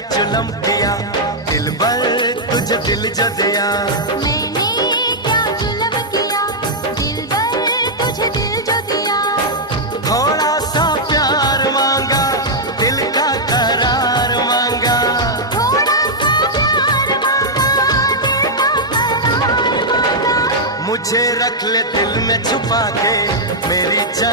जुल्म किया, दिल भर तुझे दिल जो दिया। मैंने क्या जुल्म किया, दिल भर तुझे दिल जो दिया। थोड़ा सा प्यार मांगा, दिल का करार मांगा। थोड़ा सा प्यार मांगा, दिल का करार मांगा। मुझे रख ले दिल में छुपा के, मेरी जान